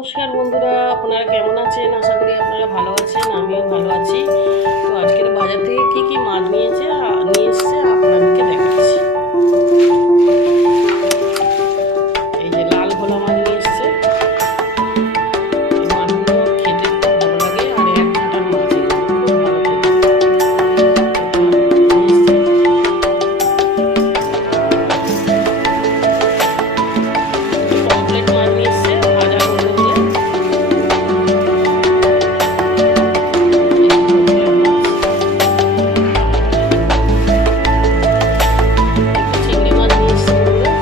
নমস্কার বন্ধুরা, আপনারা কেমন আছেন? আশা করি আপনারা ভালো আছেন। আমিও ভালো আছি। তো আজকের বাজার থেকে কি মাছ নিয়ে এসছে আপনাদেরকে দেখাচ্ছি। এই যে লাল ভোলা মাছ নিয়ে এসছে। এই মাছগুলো খেতে খুব ভালো লাগে, আর এক কাঁটার মাছ, এগুলো খুব ভালো খেতে। পমফ্রেট মাছ নিয়ে এসছে, ভাজা করবে বলে। চিংড়ি মাছ নিয়ে এসছে বন্ধুরা।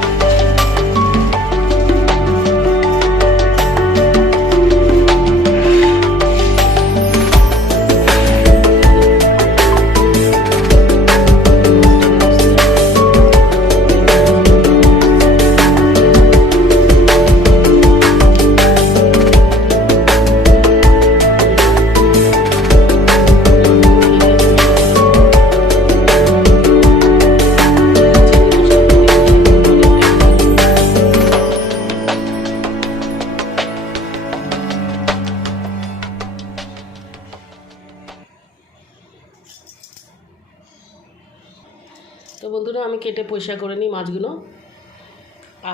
তো বন্ধুরা, আমি কেটে পরিষ্কার করে নিই মাছগুলো,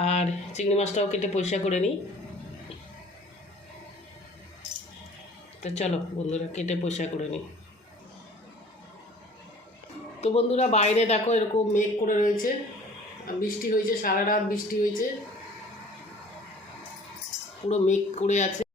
আর চিংড়ি মাছটাও কেটে পরিষ্কার করে নিই। তো চলো বন্ধুরা, কেটে পরিষ্কার করে নিই। তো বন্ধুরা, বাইরে দেখো এরকম মেঘ করে রয়েছে, বৃষ্টি হয়েছে, সারা রাত বৃষ্টি হয়েছে, পুরো মেঘ করে আছে।